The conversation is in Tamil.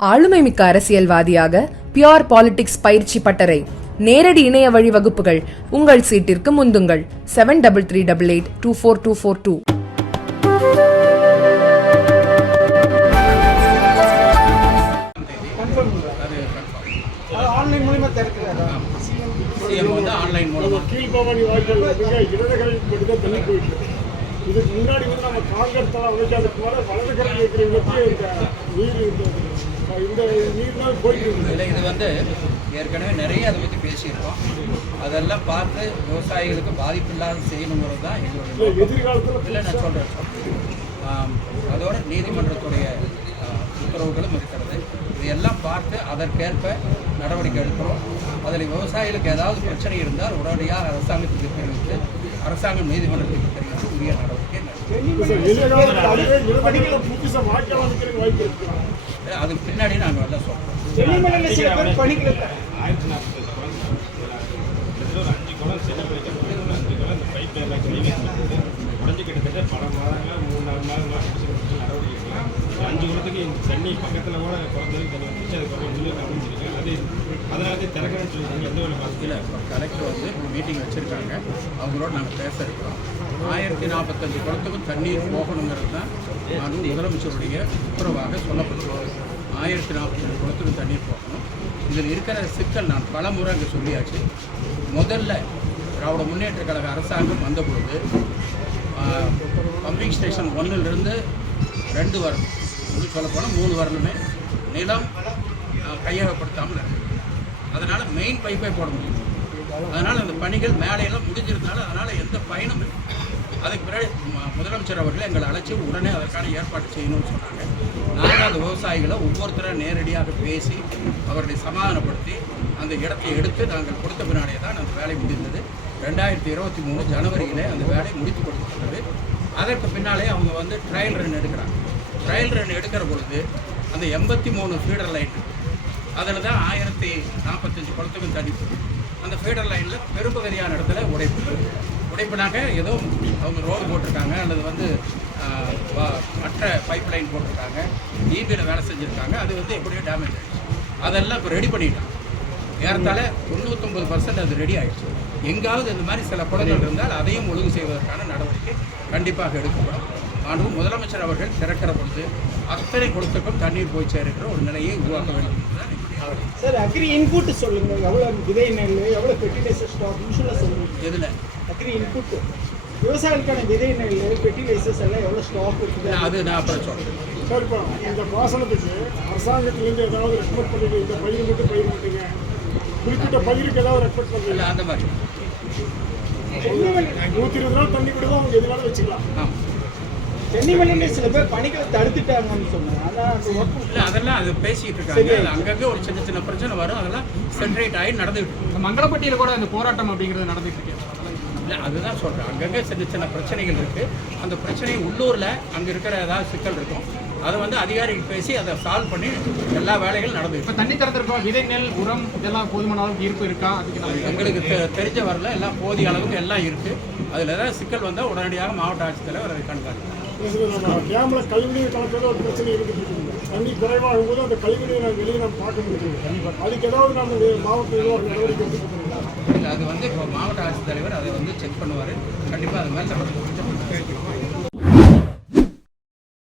ஆளுமைமிக்க அரசியல்வாதியாக பியோர் பாலிடிக்ஸ் பயிற்சி பட்டறை நேரடி இணைய வழி வகுப்புகள் உங்கள் சீட்டிற்கு முந்துங்கள் 7338824242. ஆன்லைன் மூலமா திறக்கிறாரா? சிஎம் வந்து ஆன்லைன் மூலமா கீழ்பவானி வாய்க்கால் இடதுகரை மட்டும் தான் தள்ளி போயிட்டு இதுக்கு முன்னாடி வந்து நம்ம காங்கிரஸ் தலை அமைச்சதுக்கு மேலே வலதுகரை இருக்கிறவங்களுக்கு இந்த நீர் தான் போயிட்டு இருக்குது. இது வந்து ஏற்கனவே நிறைய அதை பற்றி பேசியிருக்கோம். அதெல்லாம் பார்த்து விவசாயிகளுக்கு பாதிப்பு இல்லாத செய்யணுங்கிறது தான் எங்களுடைய எதிர்காலத்தில் இல்லை நான் சொல்கிறேன். அதோட நீதிமன்றத்துடைய உத்தரவுகளும் இருக்கிறது. இதையெல்லாம் பார்த்து அதற்கேற்ப நடவடிக்கை எடுக்கிறோம். அதில் விவசாயிகளுக்கு ஏதாவது பிரச்சனை இருந்தால் உடனடியாக அரசாங்கத்துக்கு தெரிவித்து அரசாங்கம் நீதிமன்றத்துக்கு தெரிவித்து உரிய நடவடிக்கை அதுக்கு பின்னாடி நாங்கள் எல்லாம் சொல்கிறோம். உடஞ்சி கிட்டத்தட்ட பல மாதங்களாக 3-4 மாதங்களாக நடவடிக்கைகள்லாம் 5 குளத்துக்கு தண்ணி பக்கத்தில் கூட குளத்துக்கு தண்ணி வந்துச்சு. அதுக்கப்புறம் சொல்லி அமைஞ்சிருக்கு. அது அதனால திறக்கணும்னு சொல்லியிருக்காங்க. எந்த ஒரு இல்லை, இப்போ கலெக்டர் வந்து மீட்டிங் வச்சுருக்காங்க. அவங்களோட நாங்கள் பேச இருக்கிறோம். 1045 குளத்துக்கும் தண்ணீர் போகணுங்கிறது தான் முதலமைச்சருடைய உத்தரவாக சொல்லப்பட்டுள்ளது. 1045 குளத்துக்கும் தண்ணீர் போகணும். இதில் இருக்கிற சிக்கல் நான் பல முறை அங்கே சொல்லியாச்சு. முதல்ல திராவிட முன்னேற்ற கழக அரசாங்கம் வந்தபொழுது பம்பிங் ஸ்டேஷன் 1லிருந்து 2 வரணும், இன்னும் சொல்லப்போனால் 3 வரணுமே நிலம் கையகப்படுத்தாமல் இருக்கு. அதனால் மெயின் பைப்பை போட முடியும். அதனால் அந்த பணிகள் மேலையெல்லாம் முடிஞ்சிருந்தால அதனால் எந்த பயனும் இல்லை. அதுக்கு பிறகு முதலமைச்சர் அவர்கள் எங்களை அழைச்சி உடனே அதற்கான ஏற்பாடு செய்யணும்னு சொன்னாங்க. நாங்கள் அந்த விவசாயிகளை ஒவ்வொருத்தரும் நேரடியாக பேசி அவர்களை சமாதானப்படுத்தி அந்த இடத்தை எடுத்து நாங்கள் கொடுத்த பின்னாடியே தான் அந்த வேலை முடிந்தது. 2023 ஜனவரியிலே அந்த வேலையை முடித்து கொடுக்கப்பட்டது. அதற்கு பின்னாலே அவங்க வந்து ட்ரையல் ரன் எடுக்கிறாங்க. ட்ரையல் ரன் எடுக்கிற பொழுது அந்த 83 ஃபீடர் லைன் அதில் தான் 1045 குளத்துக்கும் தண்ணி. அந்த ஃபீடர் லைனில் பெரும்பகுதியான இடத்துல உடைப்புனாக்க ஏதோ அவங்க ரோடு போட்டிருக்காங்க அல்லது வந்து மற்ற பைப் லைன் போட்டிருக்காங்க, ஈபியில் வேலை செஞ்சுருக்காங்க. அது வந்து எப்படியோ டேமேஜ் ஆகிடுச்சு. அதெல்லாம் இப்போ ரெடி பண்ணிட்டாங்க. ஏறத்தாழ 99% அது ரெடி ஆகிடுச்சு. எங்காவது இந்த மாதிரி சில குளங்கள் இருந்தால் அதையும் ஒழுங்கு செய்வதற்கான நடவடிக்கை கண்டிப்பாக எடுக்கப்படும். ஆனால் முதலமைச்சர் அவர்கள் திறக்கிற பொழுது அத்தனை குளத்துக்கும் தண்ணீர் போய் சேருகிற ஒரு நிலையை உருவாக்க வேண்டும் என்றுதான் சார். அக்ரி இன்புட் சொல்லுங்க, எவ்வளோ விதை நெல், எவ்வளோ ஃபெர்டிலைசர் ஸ்டாக் யூஸ்வலாக சொல்லுங்க. எதில் அக்ரி இன்புட் விவசாயிகளுக்கான விதை நெல், ஃபெர்டிலைசர்ஸ் எல்லாம் எவ்வளோ ஸ்டாக் இருக்குது அது நான் அப்புறம் சொல்கிறேன். சார், இப்போ இந்த பாசனத்துக்கு அரசாங்கத்திலேருந்து ஏதாவது ரெக்கமெண்ட் பண்ணுங்க, இந்த பயிர் மட்டும் பயிர் பண்ணுங்க, குறிப்பிட்ட பயிருக்கு ஏதாவது ரெக்கமெண்ட் பண்ணுங்க. அந்த மாதிரி 120 நாள் தண்ணி கூட அவங்க எது வேணாலும் வச்சுக்கலாம். தென்னிமலையில சில பேர் பணிகளை தடுத்துட்டாங்கன்னு சொன்னாங்க. இல்லை, அதெல்லாம் அது பேசிக்கிட்டு இருக்காங்க. அங்கங்கே ஒரு சின்ன சின்ன பிரச்சனை வரும். அதெல்லாம் சென்ட்ரேட் ஆகி நடந்துகிட்டு இருக்கு. மங்களப்பட்டியில் கூட அந்த போராட்டம் அப்படிங்கிறது நடந்துட்டு இருக்கு. இல்லை, அதுதான் சொல்கிறேன். அங்கங்கே சின்ன சின்ன பிரச்சனைகள் இருக்குது. அந்த பிரச்சனை உள்ளூரில் அங்கே இருக்கிற ஏதாவது சிக்கல் இருக்கும். அதை வந்து அதிகாரிகள் பேசி அதை சால்வ் பண்ணி எல்லா வேலைகளும் நடந்து. இப்போ தண்ணி திறந்திருக்கோம், விதை நெல் உரம் இதெல்லாம் போதுமான அளவுக்கு இருப்பு இருக்கா? அதுக்கு எங்களுக்கு தெரிஞ்ச வரல எல்லாம் போதிய அளவுக்கு எல்லாம் இருக்குது. அதில் ஏதாவது சிக்கல் வந்தால் உடனடியாக மாவட்ட ஆட்சித்தலைவர் அதை கண்காணிக்கிறார். டேம்ல கழிவுநீர் கலப்பதில் ஒரு பிரச்சனை இருக்குது. தண்ணி குறைவாகும் போது அந்த கழிவுநீரை வெளியே நம்ம பார்க்க முடியும். அதுக்கு ஏதாவது நம்ம மாவட்ட நிர்வாகம் நடவடிக்கை எடுத்துக்கிறோம். இல்லை, அது வந்து இப்போ மாவட்ட ஆட்சித்தலைவர் அதை வந்து செக் பண்ணுவார். கண்டிப்பாக அது மேலே